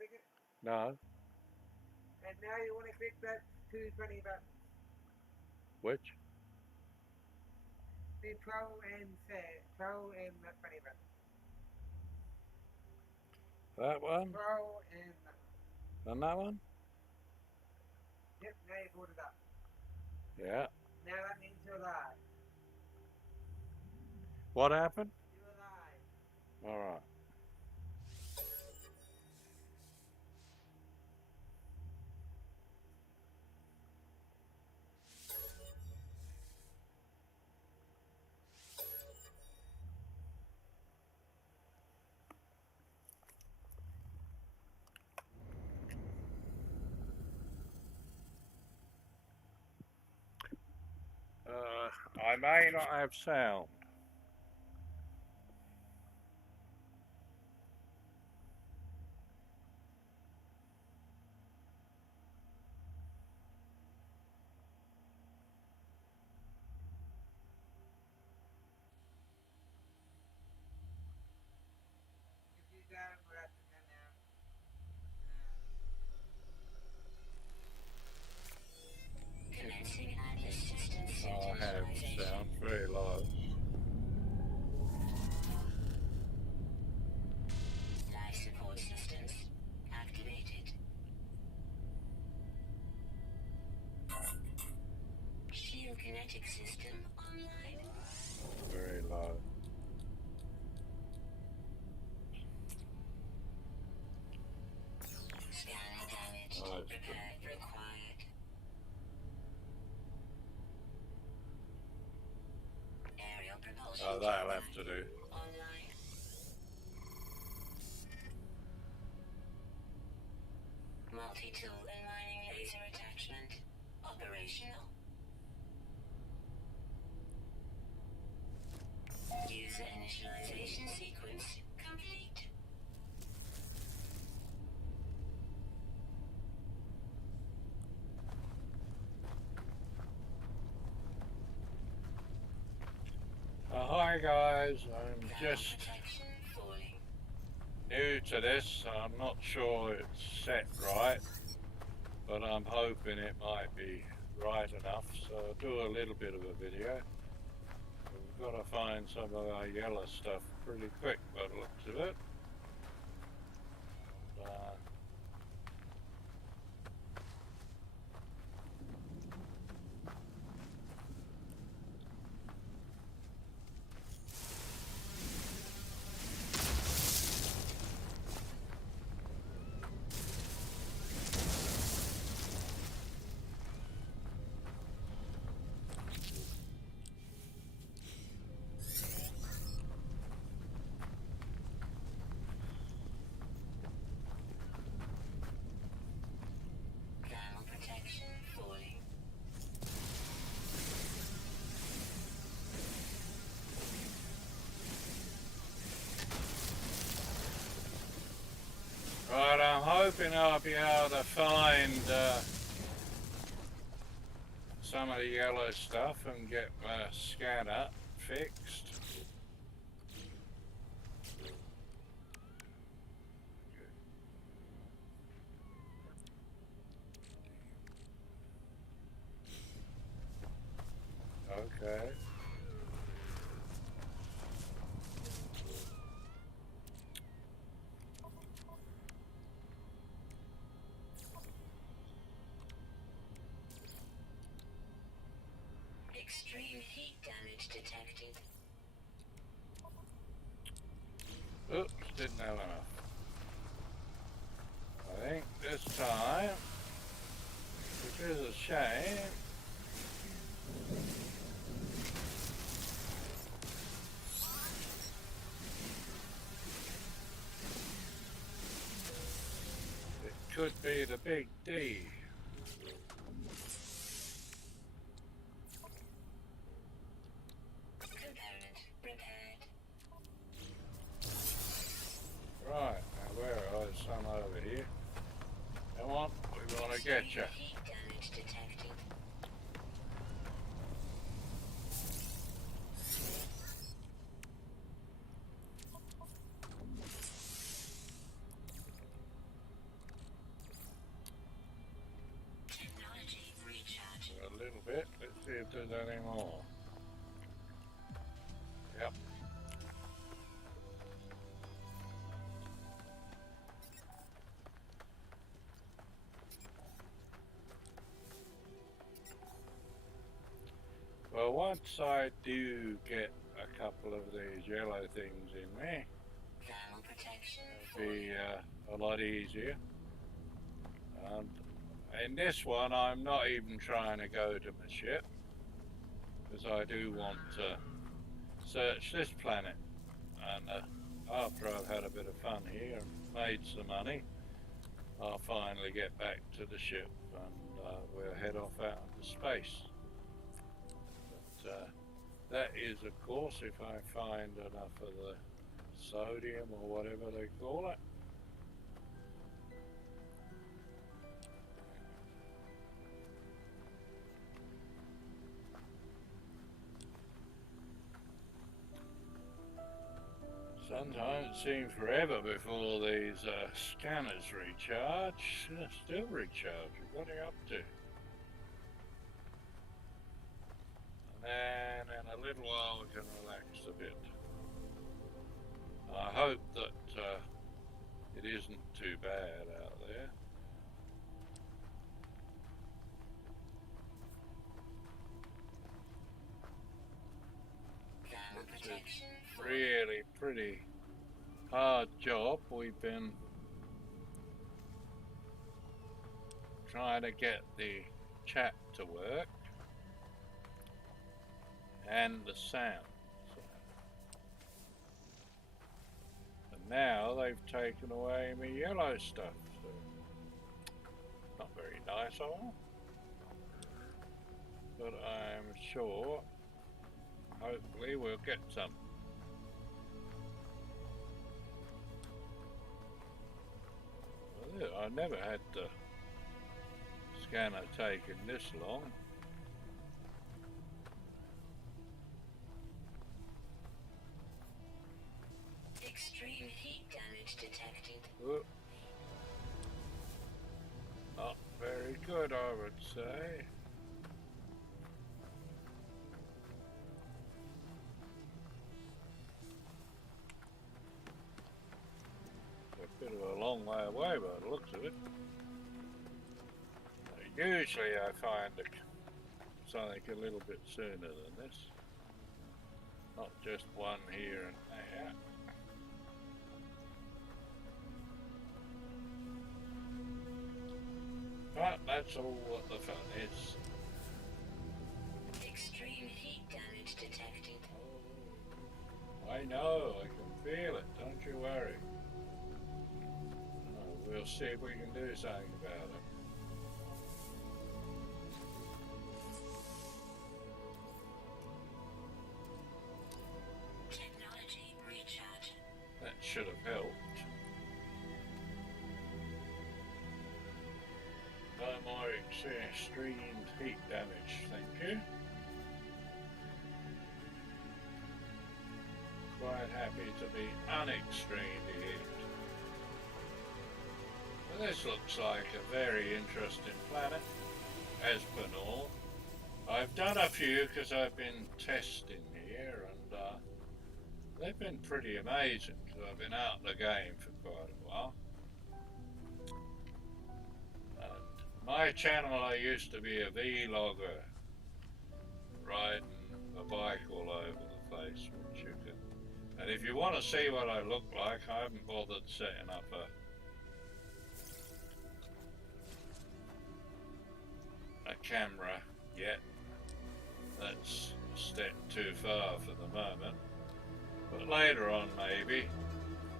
click it? No. And now you want to click that two funny button. Which? The pro and that funny button. That one? Pro and And that one? yep, now you brought it up. Yeah. Now that means you're live. What happened? You're live. All right. I may not have sound. If you don't, we'll have to come out. Commencing Atlas Systems I have sound very low. Life support systems activated. Shield kinetic system online. Very low. Scanning damage. Oh, Repair required. Aerial propulsion. Oh, that'll have to do. Online. Multi-tool and mining laser attachment operational. User initialization sequence complete. Hi guys, I'm just Protection falling. new to this. I'm not sure it's set right, but I'm hoping it might be right enough. So I'll do a little bit of a video. We've got to find some of our yellow stuff pretty quick by the looks of it. Thermal protection falling. Right, I'm hoping I'll be able to find some of the yellow stuff and get my scanner fixed. Okay. Extreme heat damage detected. Oops, didn't have enough. I think this time, which is a shame, it could be the big D. Component repaired. Right, now where are some over here? Come on, we want to get you. Heat damage detected. if there's any more. Yep. Well, once I do get a couple of these yellow things in there, Thermal protection it'll be falling. a lot easier. And in this one, I'm not even trying to go to my ship, because I do want to search this planet. And after I've had a bit of fun here and made some money, I'll finally get back to the ship and we'll head off out into space. But that is, of course, if I find enough of the sodium or whatever they call it. Sometimes it seems forever before these scanners recharge. They're still recharging. What are you up to? And then in a little while we can relax a bit. I hope that it isn't too bad out there. Thermal protection falling. Really pretty hard job. We've been trying to get the chat to work and the sound. And now they've taken away my yellow stuff. So not very nice of them. But I'm sure hopefully we'll get some. Well, I never had the scanner taken this long. Extreme heat damage detected. Whoop. Not very good, I would say. A bit of a long way away by the looks of it. Usually I find something a little bit sooner than this. Not just one here and there. But that's all what the fun is. Extreme heat damage detected. I know, I can feel it, don't you worry. We'll see if we can do something about it. Technology recharge. That should have helped. No more extreme heat damage, thank you. Quite happy to be unextremely heated. Well, this looks like a very interesting planet, as per normal. I've done a few because I've been testing here, and they've been pretty amazing because I've been out of the game for quite a while. And my channel, I used to be a vlogger, riding a bike all over the place, which you can. And if you want to see what I look like, I haven't bothered setting up a camera yet. That's a step too far for the moment. But later on maybe.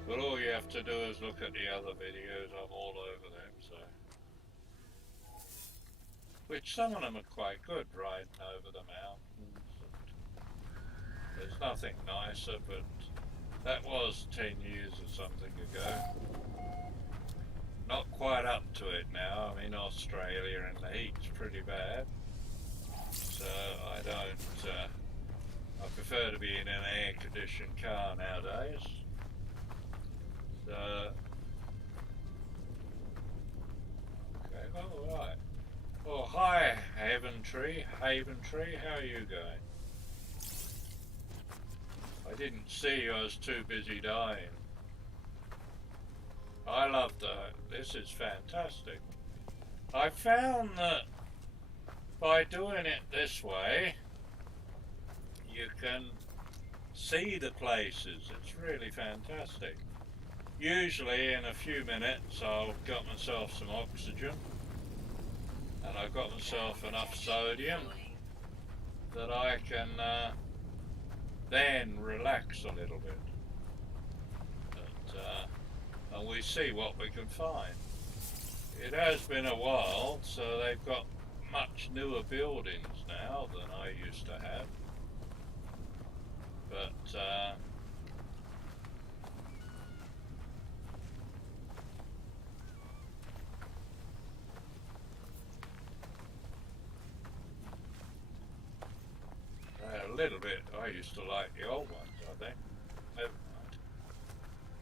But all you have to do is look at the other videos, I'm all over them, so. Which some of them are quite good, riding over the mountains. There's nothing nicer, but that was 10 years or something ago. Not quite up to it now. I'm in Australia and the heat's pretty bad. So I don't, I prefer to be in an air-conditioned car nowadays. So, okay, all right. Well, hi, Heaven Haventree. Haventree, how are you going? I didn't see you, I was too busy dying. I love this is fantastic. I found that by doing it this way, you can see the places. It's really fantastic. Usually in a few minutes I've got myself some oxygen and I've got myself enough sodium that I can then relax a little bit. And we see what we can find. It has been a while, so they've got much newer buildings now than I used to have. But a little bit, I used to like the old ones, I think. Never mind.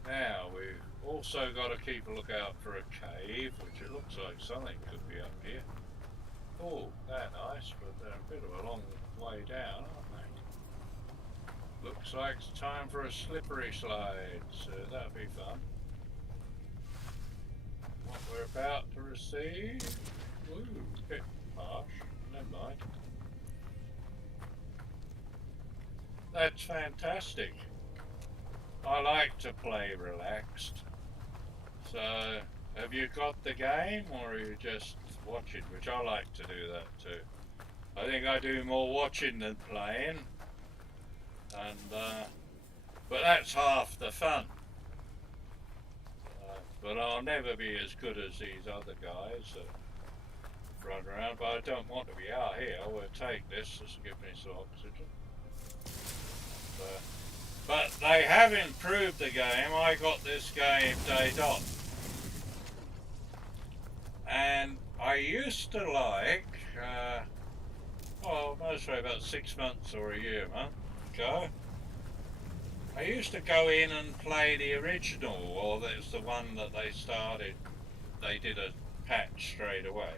Now we've also got to keep a lookout for a cave, which it looks like something could be up here. Oh, they're nice, but they're a bit of a long way down, aren't they? Looks like it's time for a slippery slide, so that'll be fun. What we're about to receive... Ooh, a bit harsh. Never mind. That's fantastic. I like to play relaxed. So, have you got the game, or are you just watching? Which I like to do that too. I think I do more watching than playing. And, but that's half the fun. But I'll never be as good as these other guys that run around. But I don't want to be out here. I will take this to give me some oxygen. But they have improved the game. I got this game day dot. And I used to like, mostly about 6 months or a year ago, I used to go in and play the original, or there's the one that they started, they did a patch straight away.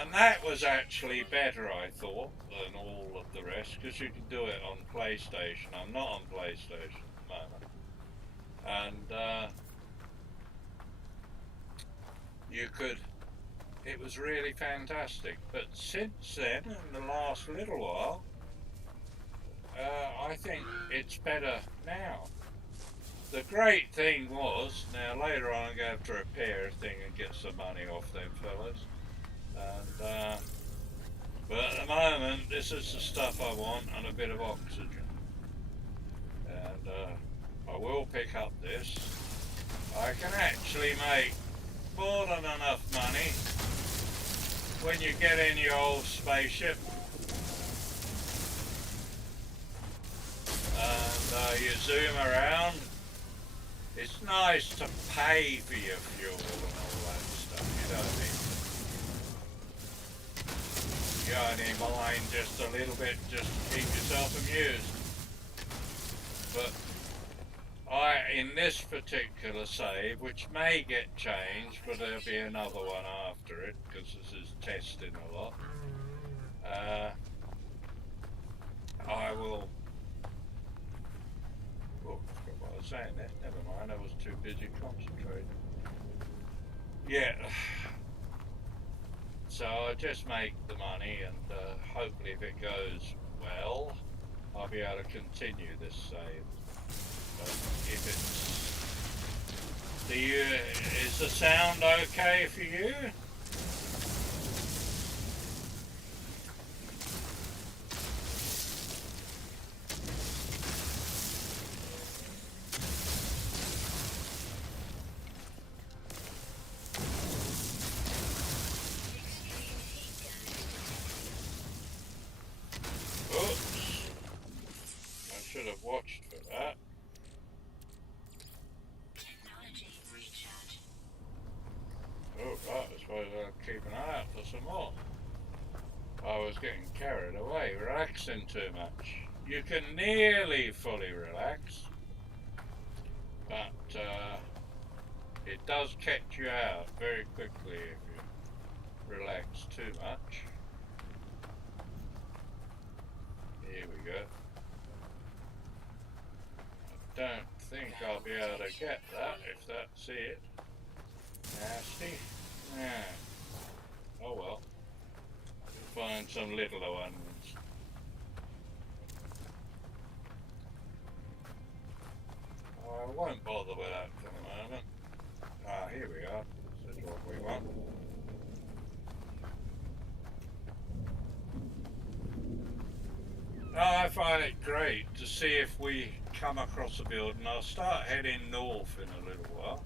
And that was actually better, I thought, than all of the rest, because you can do it on PlayStation. I'm not on PlayStation at the moment. And you could, it was really fantastic. But since then, in the last little while, I think it's better now. The great thing was, now later on I'm going to have to repair a thing and get some money off them fellas. And, but at the moment, this is the stuff I want and a bit of oxygen. And I will pick up this. I can actually make more than enough money when you get in your old spaceship. And you zoom around. It's nice to pay for your fuel and all that stuff, you don't need you only mind just a little bit just to keep yourself amused. But in this particular save, which may get changed, but there'll be another one after it, because this is testing a lot, I will... Oh, I forgot what I was saying there. Never mind, I was too busy concentrating. Yeah. So I just make the money, and hopefully if it goes well, I'll be able to continue this save. But if it's... is the sound okay for you? Watched for that. Technology recharge. Oh, right, I suppose I'll keep an eye out for some more. I was getting carried away, relaxing too much. You can nearly fully relax, but it does catch you out very quickly if you relax too much. here we go. I don't think I'll be able to get that if that's it. Nasty. Yeah. Oh well. We'll find some littler ones. I won't bother with that for the moment. Ah, here we are. This is what we want. I find it great to see if we come across a building. I'll start heading north in a little while,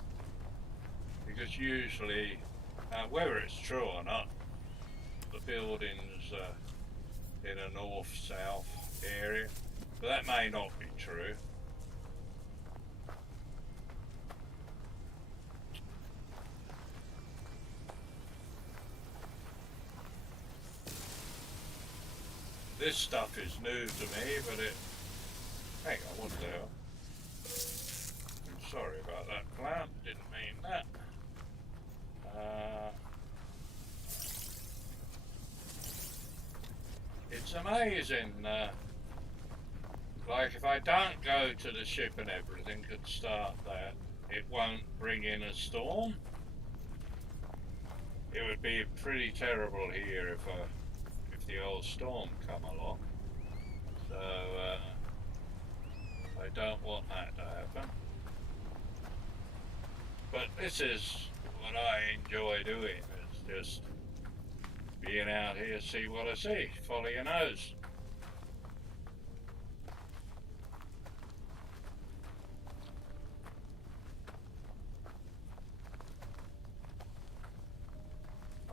because usually, whether it's true or not, the buildings in a north-south area, but that may not be true. This stuff is new to me, but it... Hang on, what's there? I'm sorry about that plant, didn't mean that. It's amazing, like if I don't go to the ship and everything and start that, it won't bring in a storm. It would be pretty terrible here if the old storm come along. So I don't want that to happen. But this is what I enjoy doing, is just being out here, see what I see, follow your nose.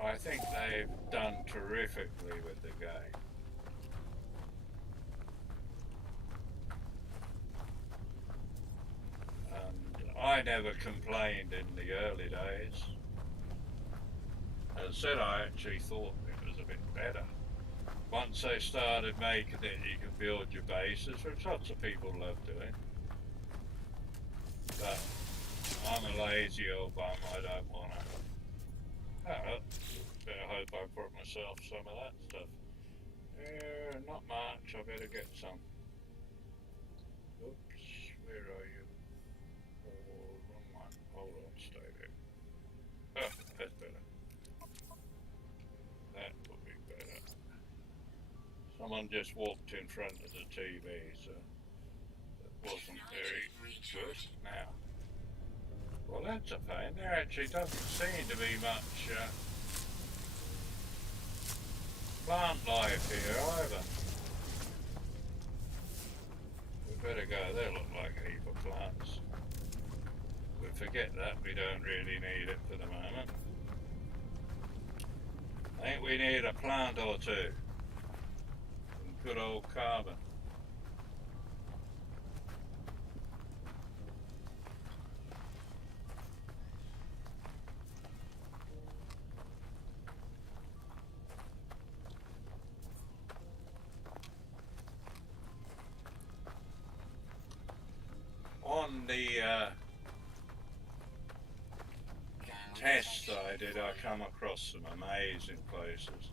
I think they've done terrifically with the game. And I never complained in the early days. As I said, I actually thought it was a bit better. Once they started making it, you can build your bases, which lots of people love doing. But I'm a lazy old bum, I don't want to. Oh, better hope I brought myself some of that stuff. Not much, I better get some. Oops, where are you? Oh, wrong one. Hold on, stay there. Oh, that's better. That would be better. Someone just walked in front of the TV, so that wasn't very good. Now, well, that's a pain. There actually doesn't seem to be much plant life here either. We better go. They look like a heap of plants. We forget that. We don't really need it for the moment. I think we need a plant or two. Some good old carbon. On the tests I did, I come across some amazing places,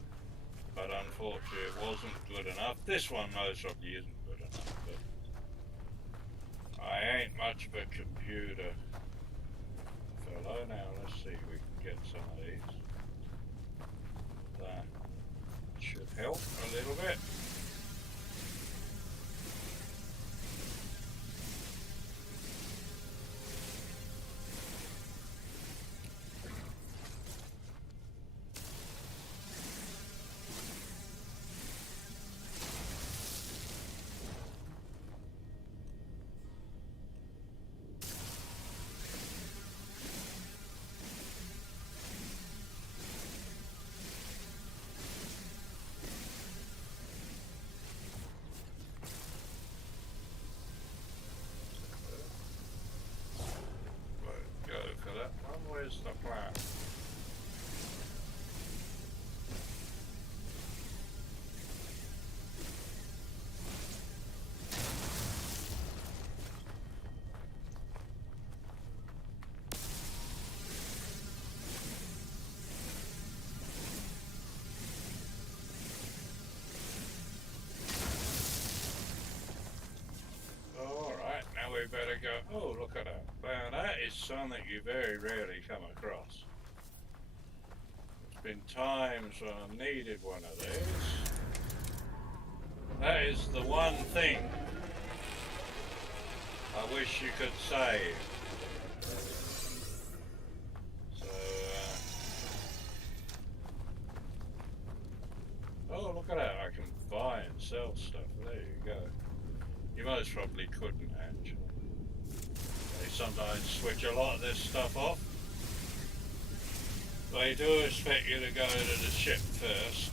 but unfortunately it wasn't good enough. This one most probably isn't good enough, but I ain't much of a computer fellow. Now let's see if we can get some of these. That should help a little bit. is something you very rarely come across. There's been times when I've needed one of these. That is the one thing I wish you could save. So, oh, look at that. I can buy and sell stuff. There you go. You most probably couldn't, actually. They sometimes switch a lot of this stuff off. They do expect you to go to the ship first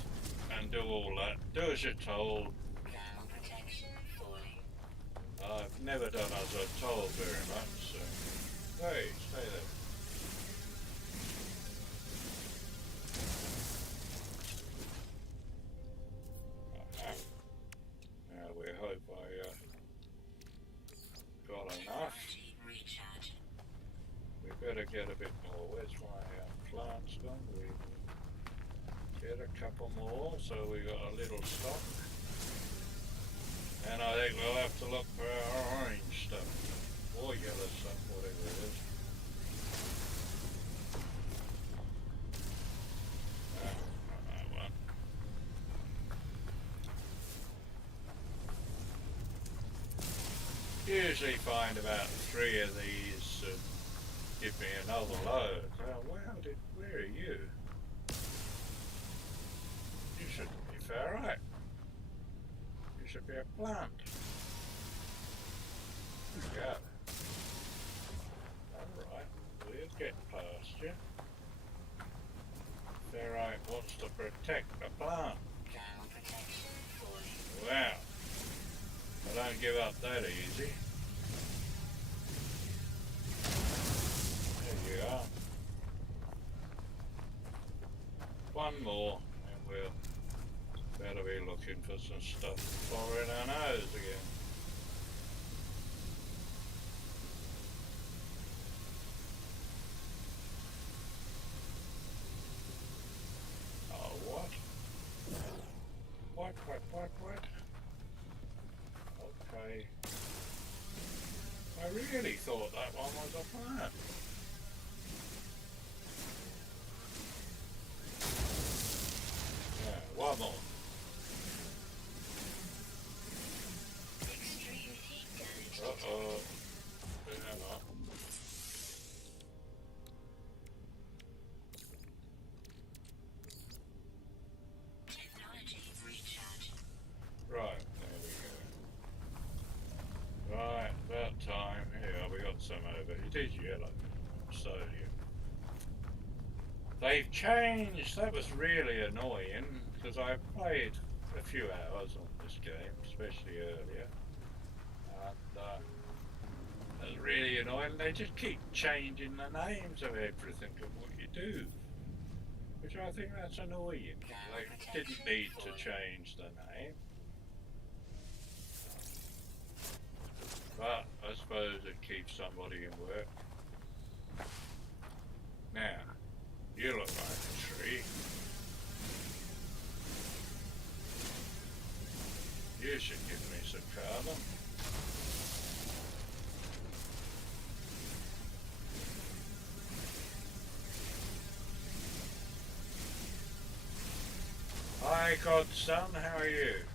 and do all that. Do as you're told. Thermal protection falling. I've never done as I'm told very much, so... Hey, stay there. Now we hope I got enough. Technology recharging. We better get a bit more. Where's my plants gone? We get a couple more, so we got a little stock. And I think we'll have to look for our orange stuff. Or yellow stuff, whatever it is. Not that one. Usually find about 3 of these give me another load. Oh, wow, where are you? You shouldn't be ferrite. You should be a plant. Yeah. Alright, we'll get past you. Ferrite wants to protect the plant. Thermal protection falling. Wow. I don't give up that easy. There you are. One more, and we'll better be looking for some stuff following our nose again. Oh, what? What? Okay. I really thought that one was a plant. Yeah, one more. Extreme heat damage. Uh-oh. Hang on. Technology recharging. Right, there we go. Right, about time. Here, we got some over. It is yellow. Sodium. They've changed. That was really annoying because I played a few hours on this game, especially earlier. And that was really annoying. They just keep changing the names of everything of what you do. Which I think that's annoying. They didn't need to change the name. But I suppose it keeps somebody in work. Now, you look like a tree. You should give me some carbon. Hi, Godson, how are you?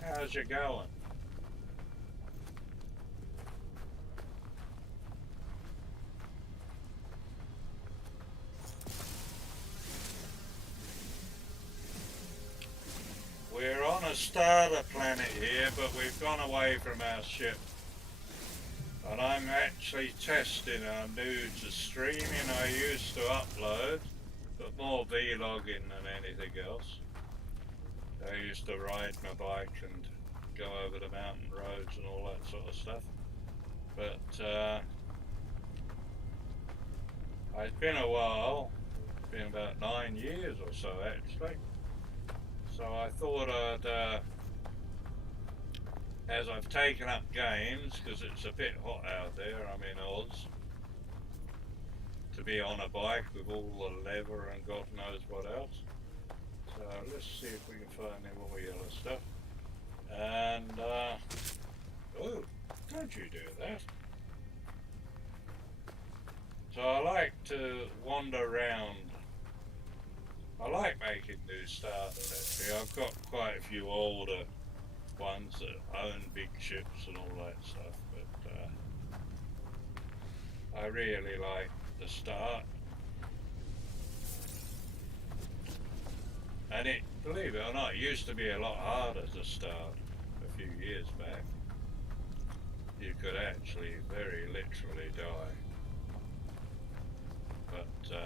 How's you going? We're on a starter planet here, but we've gone away from our ship. And I'm actually testing our new to streaming. I used to upload, but more vlogging than anything else. I used to ride my bike and go over the mountain roads and all that sort of stuff. But it's been a while. It's been about 9 years or so actually. So I thought I'd, as I've taken up games, because it's a bit hot out there, I'm in Oz, to be on a bike with all the leather and God knows what else. So let's see if we can find any more yellow stuff. And, oh, you do that. So I like to wander around. I like making new starters actually. I've got quite a few older ones that own big ships and all that stuff, but I really like the start. And it, believe it or not, it used to be a lot harder to start a few years back. You could actually very literally die. But so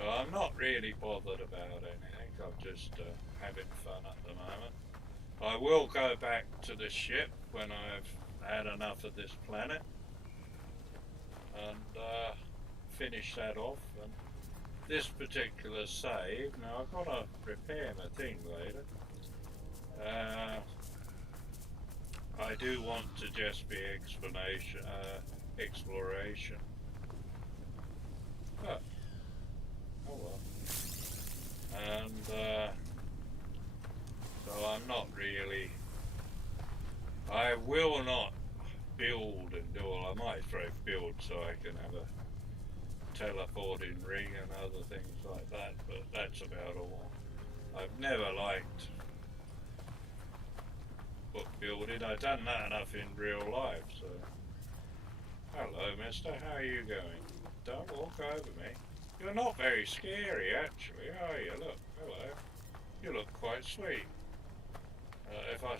I'm not really bothered about anything. I'm just having fun at the moment. I will go back to the ship when I've had enough of this planet and finish that off. And this particular save, now I've got to repair my thing later. I do want to just be exploration. Oh well. And so I'm not really. I will not build and do all. I might throw build so I can have a teleporting ring and other things like that, but that's about all. I've never liked book building. I've done that enough in real life, so. Hello, mister, how are you going? Don't walk over me. You're not very scary, actually, are you? Look, hello. You look quite sweet. If I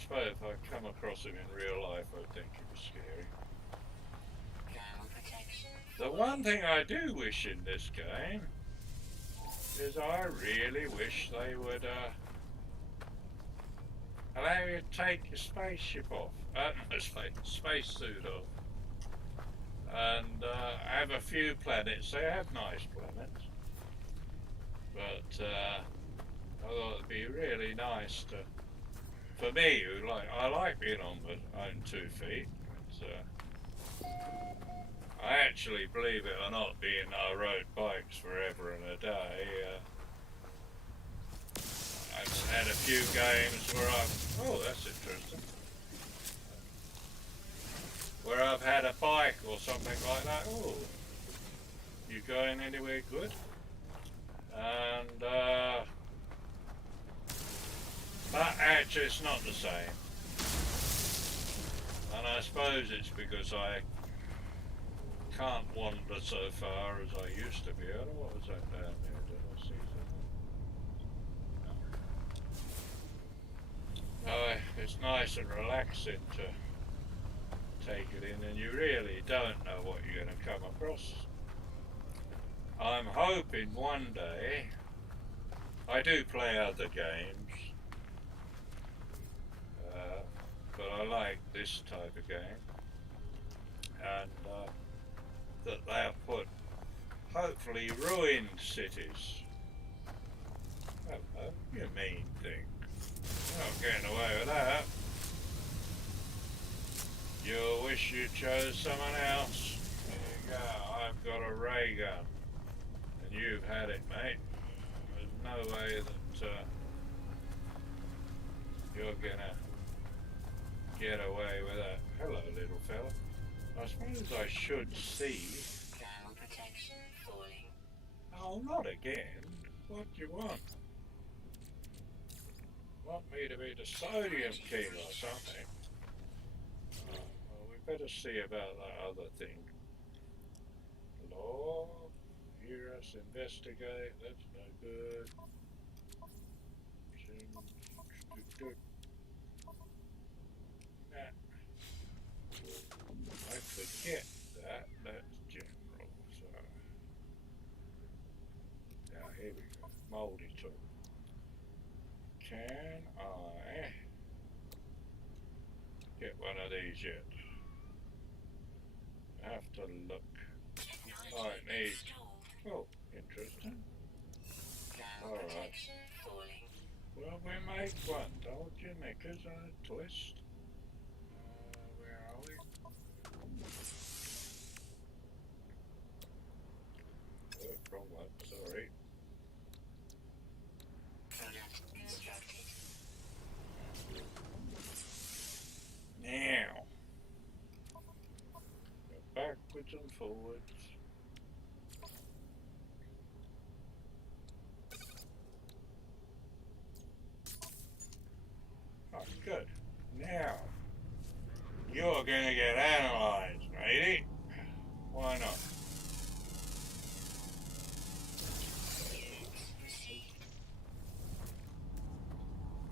come across him in real life, I'd think he was scary. The one thing I do wish in this game is I really wish they would allow you to take your spaceship off, spacesuit off, and have a few planets. They have nice planets, but I thought it'd be really nice to, for me, I like being on my own 2 feet. I actually, believe it or not, I rode bikes forever and a day. I've had a few games where oh, that's interesting. Where I've had a bike or something like that. Oh, you going anywhere good? And, but actually it's not the same. And I suppose it's because I can't wander so far as I used to be able. What was that down there? Did I see something? Oh, it's nice and relaxing to take it in, and you really don't know what you're going to come across. I'm hoping one day, I do play other games, but I like this type of game, and that they have put, hopefully, ruined cities. Hello, you mean thing. You're not getting away with that. You wish you chose someone else. There you go, I've got a ray gun. And you've had it, mate. There's no way that you're gonna get away with that. Hello, little fella. I suppose I should see. Thermal protection falling. Oh, not again. What do you want? Want me to be the sodium king or something? Oh, well, we better see about that other thing. Law, hear us, investigate. That's no good. Nah. I forget that. That's general. So now here we go. Moldy tool. Can I get one of these yet? I have to look. Technology Oh, it needs. installed. Oh, interesting. Thermal Alright. protection falling. Well, we make one, told you, knickers on a twist. Where are we? Oh, wrong one, sorry. and forwards. Oh, good. Now, you're gonna get analysed, matey. Why not? Units received.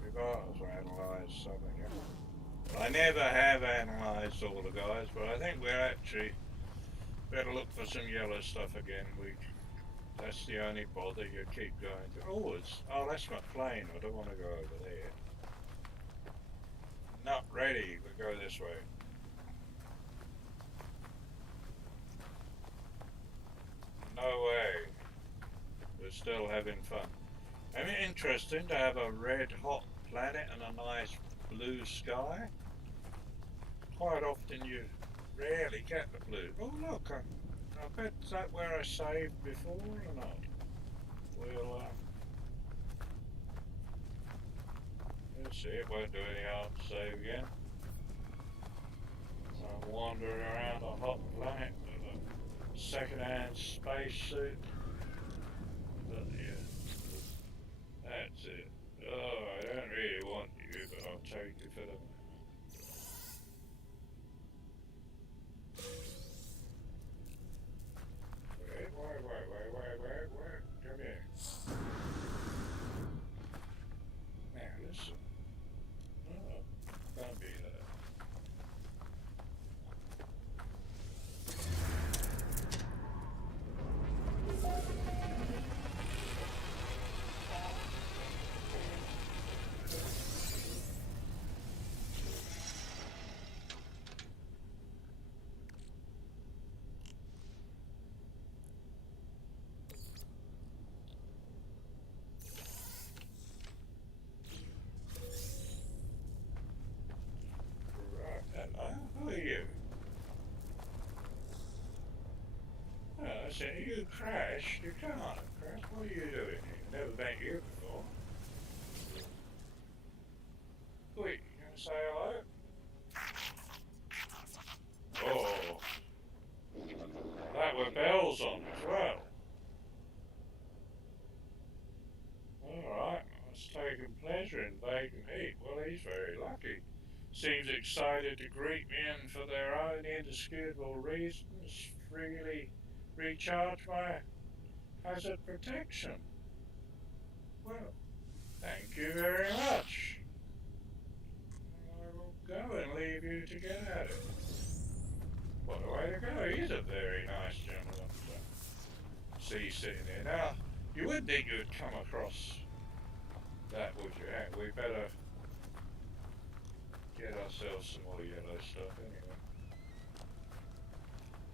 We might as well analyse something else. I never have analysed all the guys, but I think we're actually better look for some yellow stuff again. That's the only bother you keep going to. Oh, that's my plane. I don't want to go over there. Not ready. We go this way. No way. We're still having fun. I mean, interesting to have a red hot planet and a nice blue sky. Quite often you rarely get the blue. Oh look, I bet that where I saved before or not. We'll let's see, it won't do any harm to save again. I'm wandering around a hot planet with a second-hand spacesuit. But yeah, that's it. Oh, I don't really want you, but I'll take you for the moment. Wait. Come here. Now, listen. Oh, don't be that. Right, hello. Who are you? Oh, I said, you crashed. You can't have crashed. What are you doing here? Never met you before. Quick, you gonna say hello? Oh. That were bells on as well. Alright, must taken pleasure in bacon heat. Well, he's very lucky. Seems excited to greet me and for their own indisputable reasons freely recharge my hazard protection. Well, thank you very much. I will go and leave you to get at it. What a way to go. He's a very nice gentleman to see sitting there. Now, you wouldn't think you'd come across that, would you? We better get ourselves some more yellow stuff anyway.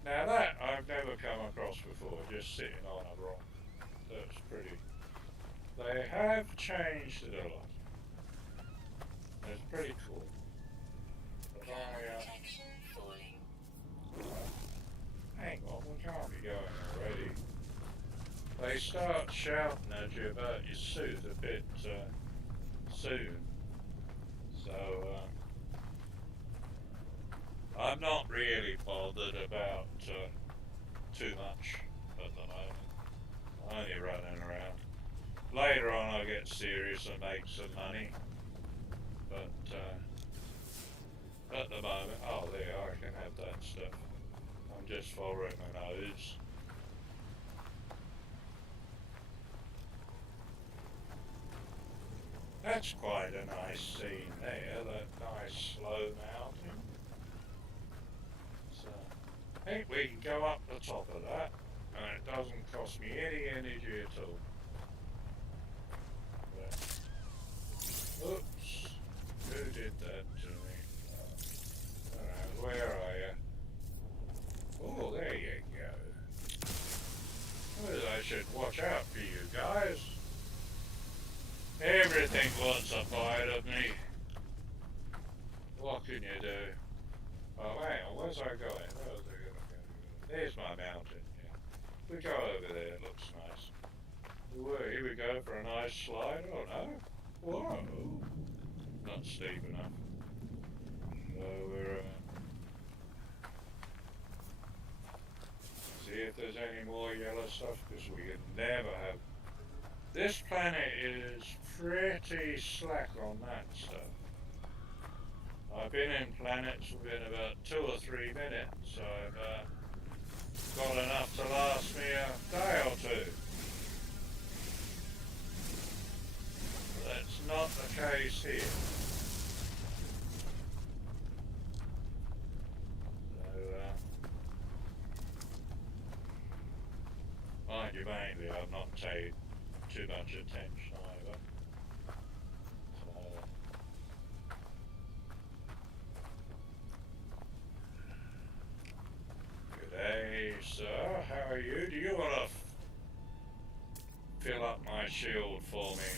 Now that I've never come across before, just sitting on a rock. That's pretty. They have changed it a lot. It's pretty cool. But Ground protection falling. hang on, we can't be going already. They start shouting at you about your suit a bit soon. So, I'm not really bothered about too much at the moment. I'm only running around. Later on I'll get serious and make some money. But at the moment, oh there, I can have that stuff. I'm just following my nose. That's quite a nice scene there, that nice slow mountain. So, I think we can go up the top of that, and it doesn't cost me any energy at all. But, oops, who did that to me? Alright, where are you? Oh, there you go. Well, I should watch out for you guys. Everything wants a bite of me. What can you do? Oh, hang on, where's I going? Where's I going? There's my mountain. Yeah. We go over there, it looks nice. Whoa, here we go for a nice slide. Oh no. Whoa. Not steep enough. So we're see if there's any more yellow stuff, because we can never have. This planet is pretty slack on that stuff. I've been in planets within about 2 or 3 minutes, so I've got enough to last me a day or two. That's not the case here. Mind you, mainly I've not paid too much attention either. Good day, sir. How are you? Do you want to fill up my shield for me?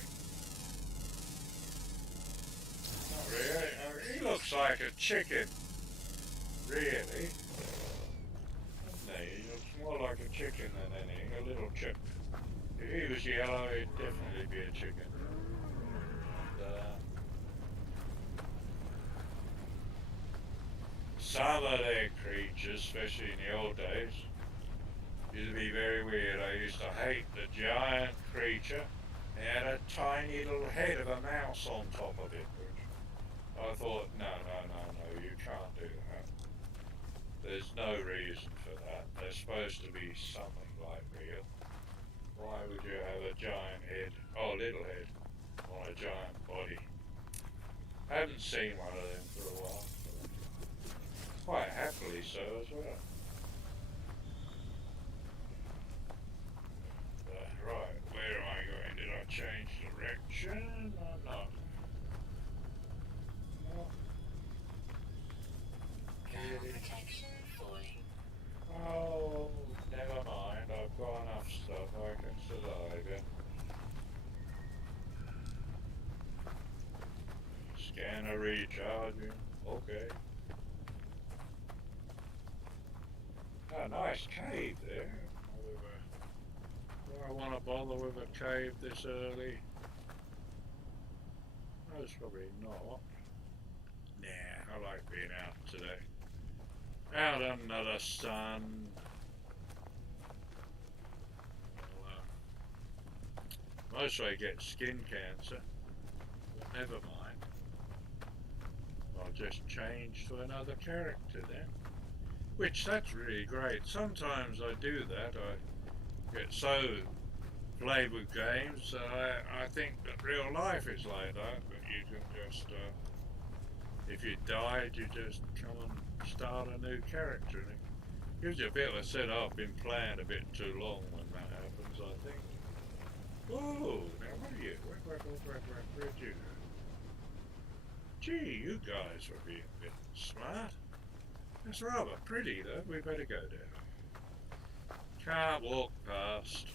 Not really. He looks like a chicken. Really. No, he looks more like a chicken than anything, a little chick. If he was yellow, he'd definitely be a chicken. Some of their creatures, especially in the old days, used to be very weird. I used to hate the giant creature. It had a tiny little head of a mouse on top of it, which I thought, no, you can't do that. There's no reason for that. They're supposed to be something like real. Why would you have a giant head, little head, on a giant body? I haven't seen one of them for a while. Quite happily so as well. Right, where am I going? Did I change direction or not? No. Panel protection falling. Oh, never mind. I've got enough stuff. I can survive it. Scanner recharging. Okay. A nice cave there. Do I want to bother with a cave this early? Most probably not. Nah, I like being out today. Out under the sun. Well, mostly get skin cancer. But never mind. I'll just change to another character then. Which, that's really great. Sometimes I do that. I get so played with games that I think that real life is like that. But you can just, if you died, you just come and start a new character. And it gives you a bit of a set. I've been playing a bit too long when that happens, I think. Whoa, now what are you? Where'd you go? Gee, you guys were being a bit smart. It's rather pretty though, we better go down. Can't walk past.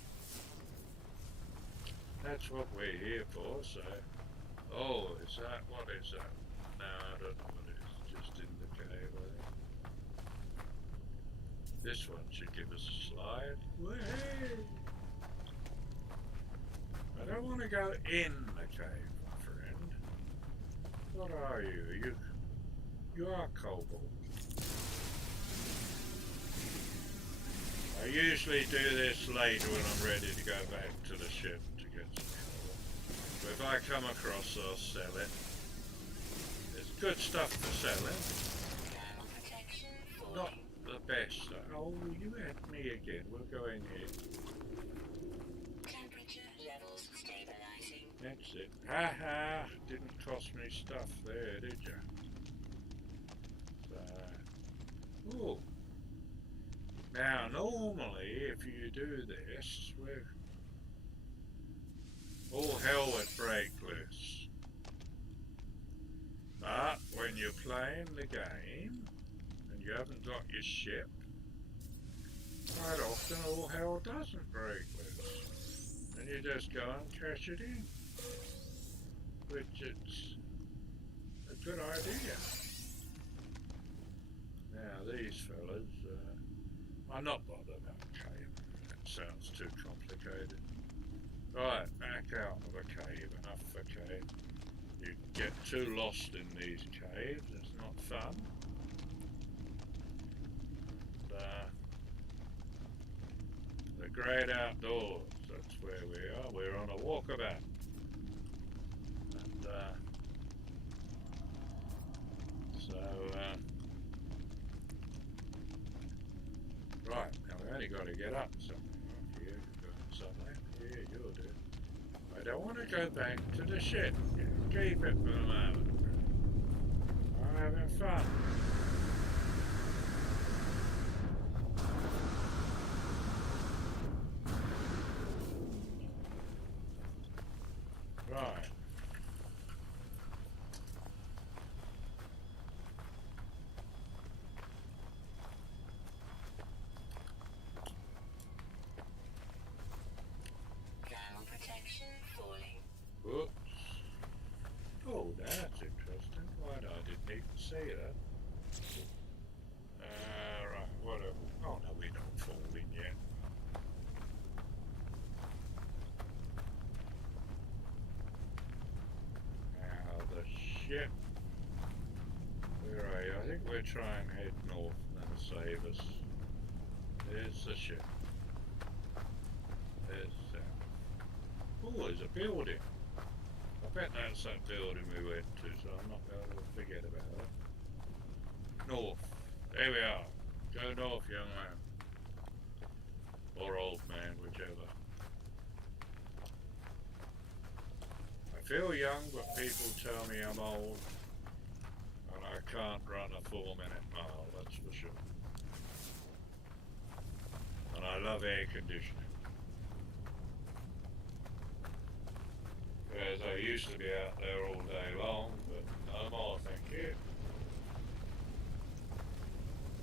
That's what we're here for, so... Oh, is that, what is that? No, I don't know what it is, just in the cave, I think. This one should give us a slide. Way! I don't want to go in the cave, my friend. What are you? You are Cobalt. I usually do this later when I'm ready to go back to the ship to get some coal. But if I come across, I'll sell it. There's good stuff for selling. Panel protection falling. Not the best. Oh, you had me again. We'll go in here. Temperature levels stabilizing. That's it. Ha ha! Didn't cost me stuff there, did you? So, ooh. Now, normally, if you do this, all hell would break loose. But when you're playing the game and you haven't got your ship, quite often all hell doesn't break loose. And you just go and cash it in, which it's a good idea. Now, these fellas, I'm not bothered about a cave. That sounds too complicated. Right, back out of a cave. Enough of a cave. You get too lost in these caves. It's not fun. The great outdoors. That's where we are. We're on a walkabout. And, right, now we only got to get up somewhere. Here, go somewhere. Here, you'll do. I don't want to go back to the ship. Keep it for the moment. I'm having fun. Right. Thermal protection falling. Whoops. Oh, that's interesting. Why, I didn't even see that. Right, whatever. Oh, no, we don't fall in yet. Now, the ship. Where are you? I think we're trying to head north and that'll save us. There's the ship. There's oh, there's a building. I bet that's that building we went to, so I'm not going to forget about that. North. There we are. Go north, young man. Or old man, whichever. I feel young, but people tell me I'm old. And I can't run a 4-minute mile, that's for sure. And I love air conditioning. Whereas I used to be out there all day long, but no more, thank you.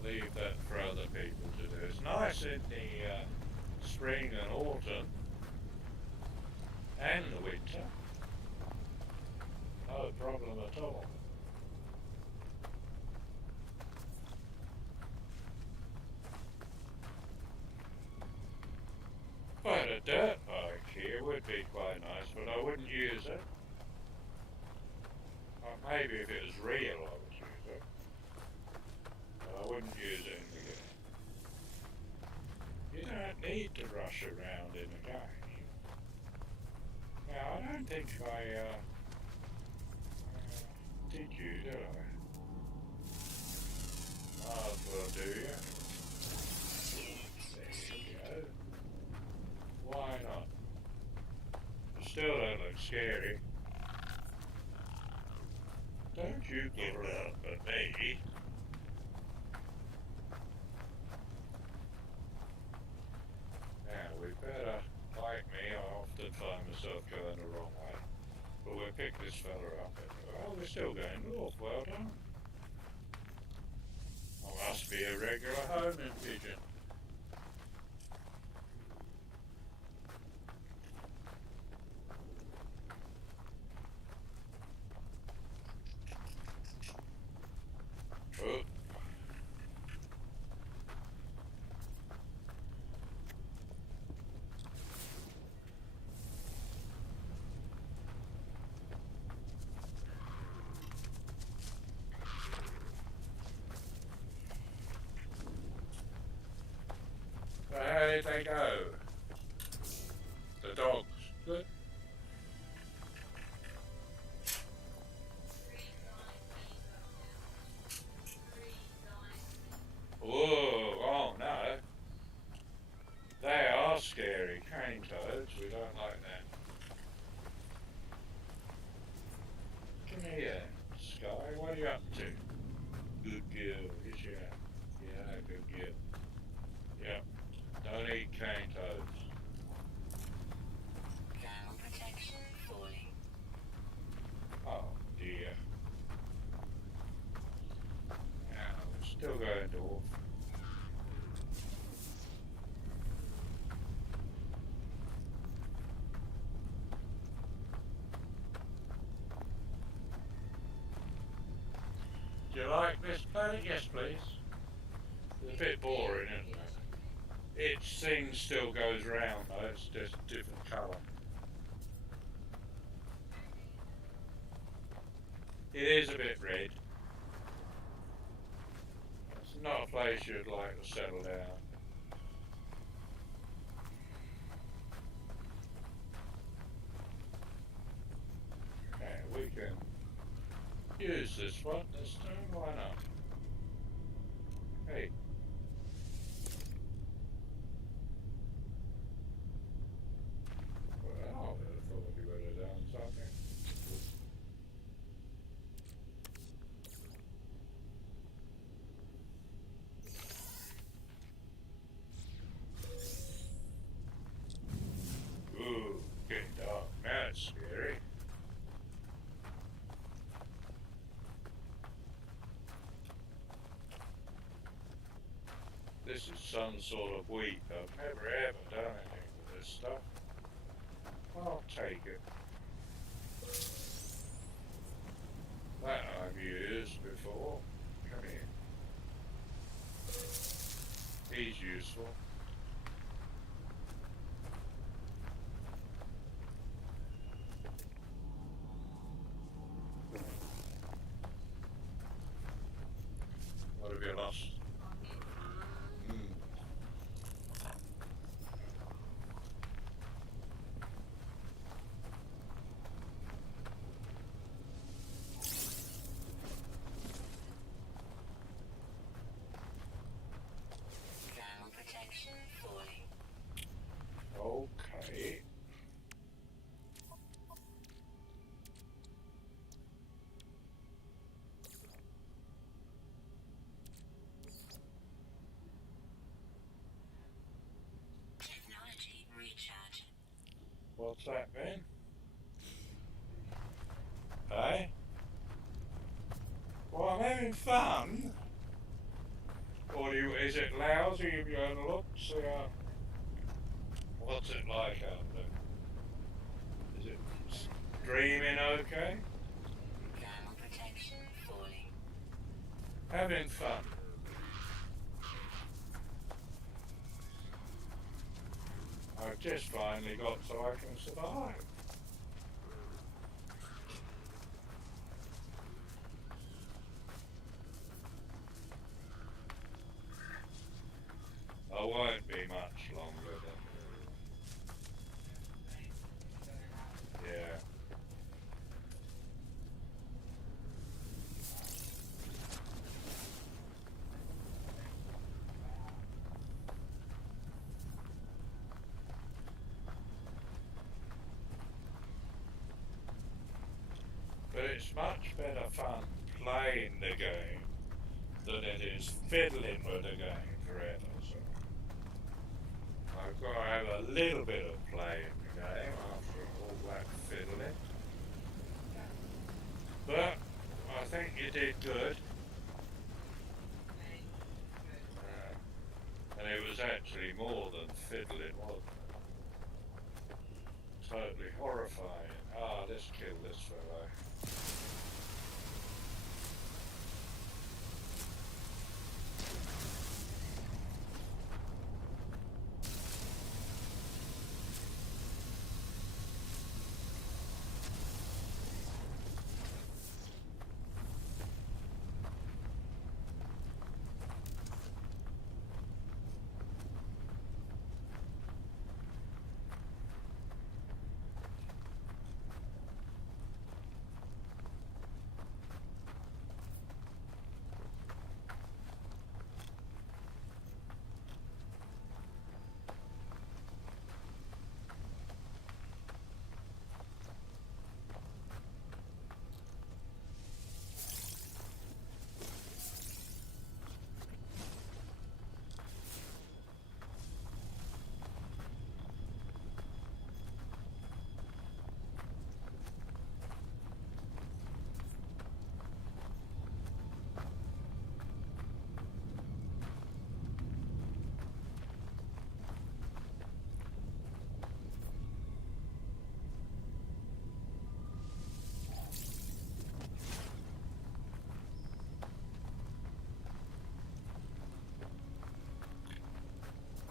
Leave that for other people to do. It's nice in the spring and autumn and the winter. No problem at all. But a dirt bike here would be quite nice, but I wouldn't use it. Maybe if it was real I would use it. But I wouldn't use it in the game. You don't need to rush around in a game. Now, I don't think I did you, did I? Might as well do you. There you go. Why not? You still don't look scary. Don't you get up at me. Now, we better, like me, I often find myself going the wrong way. But we'll pick this fella up. Oh, we're still going north, well done. I must be a regular homing pigeon. Oh. So how did they go? The dogs. Good. Oh no. They are scary. Cane toads, we don't like that. Come here, Sky, what are you up to? Good girl, yes you are. Yeah, good girl. Yep. Don't eat cane toads. Thermal protection falling. Oh dear. Now, we're still going north. Do you like this planet? Yes, please. It's a bit boring, isn't it? Each thing still goes round though, it's just a different colour. It is a bit red. It's not a place you'd like to settle down. this one this time? Why not? Hey. Well, I would have thought you would have done something. Ooh, getting dark. Now it's scary. This is some sort of wheat. I've never ever done anything with this stuff. I'll take it. That I've used before. Come here. He's useful. What have you lost? Thermal protection falling. Okay. Technology recharge. What's that mean? Hey? Well, I'm having fun. Or is it lousy if you have a look? See what's it like out there? Is it streaming okay? Thermal protection falling. Having fun. I've just finally got so I can survive. I won't be much longer than... Yeah. But it's much better fun playing the game than it is fiddling with the game forever. So I've got to have a little bit of play in the game after all that fiddling. But I think you did good. And it was actually more than fiddling, wasn't it? Totally horrifying. Ah, let's kill this fellow.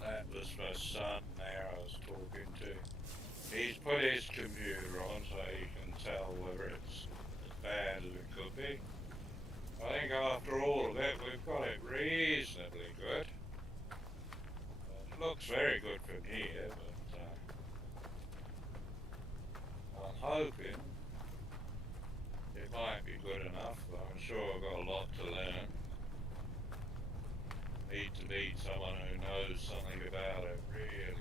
That was my son there I was talking to. He's put his computer on so he can tell whether it's as bad as it could be. I think after all of it, we've got it reasonably good. It looks very good from here, but I'm hoping it it might be good enough, but I'm sure I've got a lot to learn. Need to meet someone who knows something about it, really.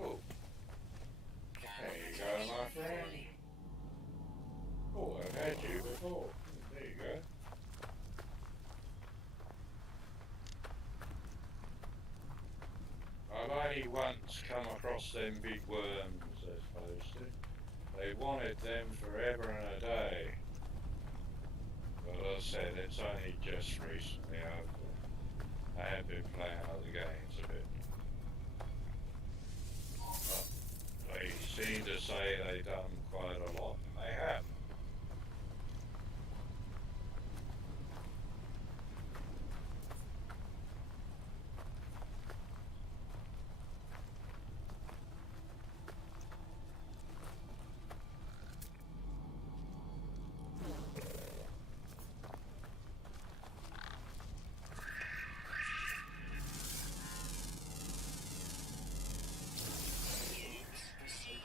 Oh, Thermal there you go, my protection friend. falling. Oh, I've had you before. There you go. I've only once come across them big worms, they're supposed to. They wanted them forever and a day. But as I said, it's only just recently I have been playing other games a bit. But they seem to say they've done quite a lot, and they have. Units received.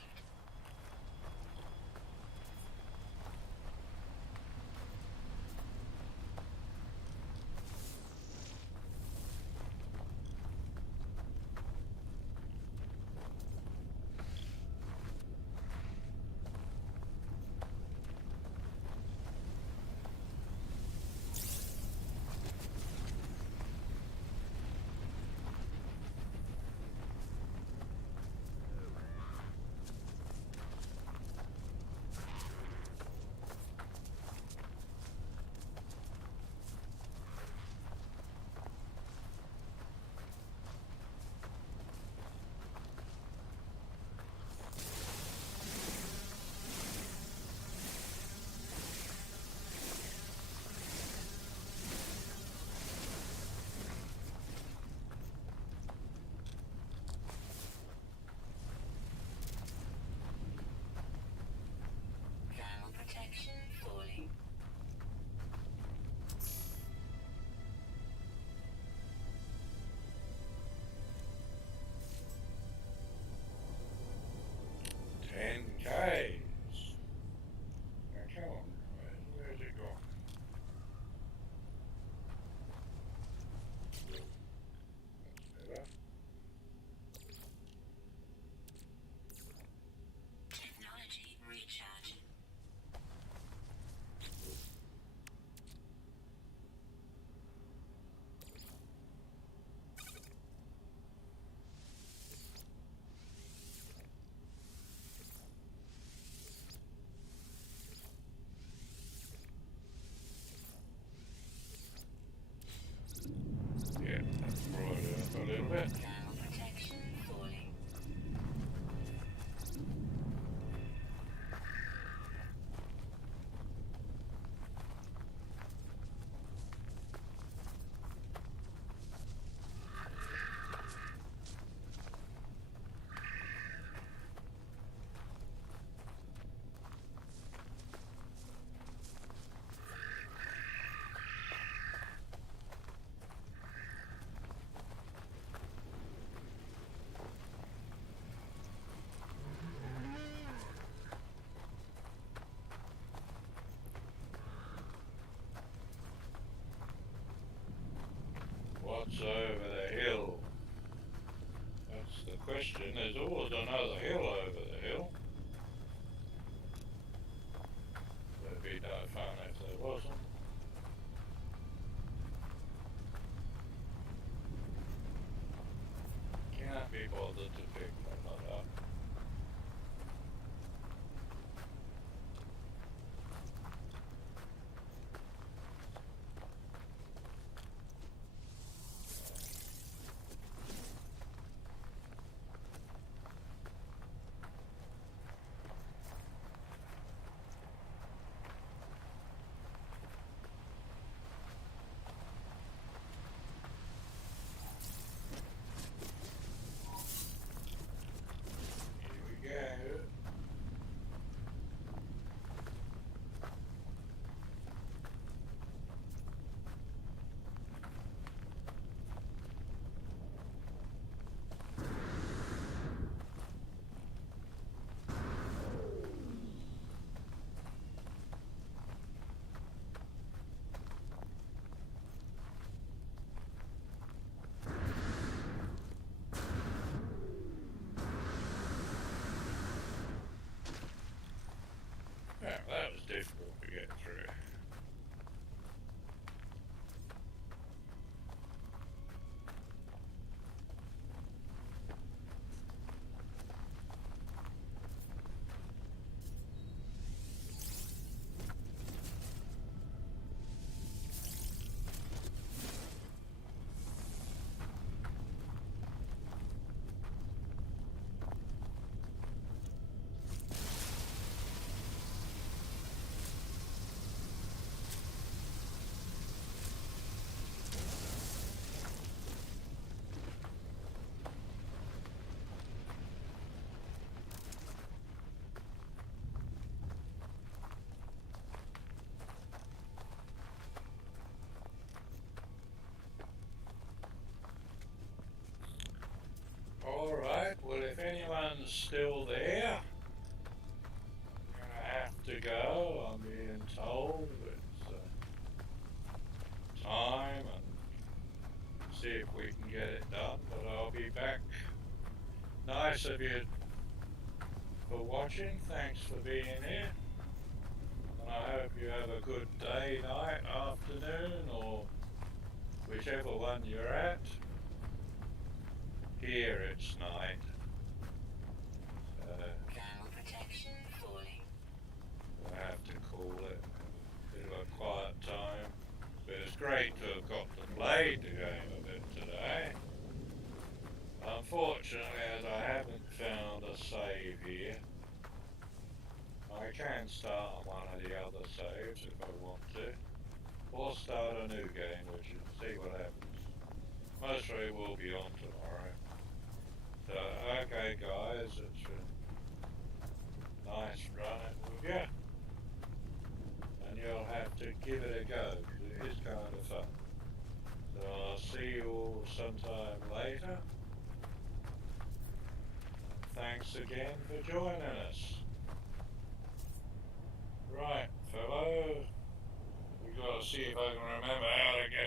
Thermal protection falling. Ten Ks. Now come on, where's it gone? That's better. Technology recharging. Yeah, that's brought it up a little bit. Thermal protection falling. What's over the hill? That's the question. There's always another hill over the hill. It'd be no fun if there wasn't. Can't be bothered to pick that lot up. is still there. I'm gonna have to go. I'm being told it's time and see if we can get it done. But I'll be back. Nice of you for watching. Thanks for being here. And I hope you have a good day, night, afternoon, or whichever one you're at. Here it's night. Thermal protection falling. I have to call it a bit of a quiet time. But it's great to have got to play the game a bit today. Unfortunately, as I haven't found a save here, I can start on one of the other saves if I want to, or start a new game, which is see what happens. Mostly we'll be on tomorrow. So, okay guys, it's been nice running with you. And you'll have to give it a go, 'cause it is kind of fun. So I'll see you all sometime later. Thanks again for joining us. Right, fellow. We gotta see if I can remember how to get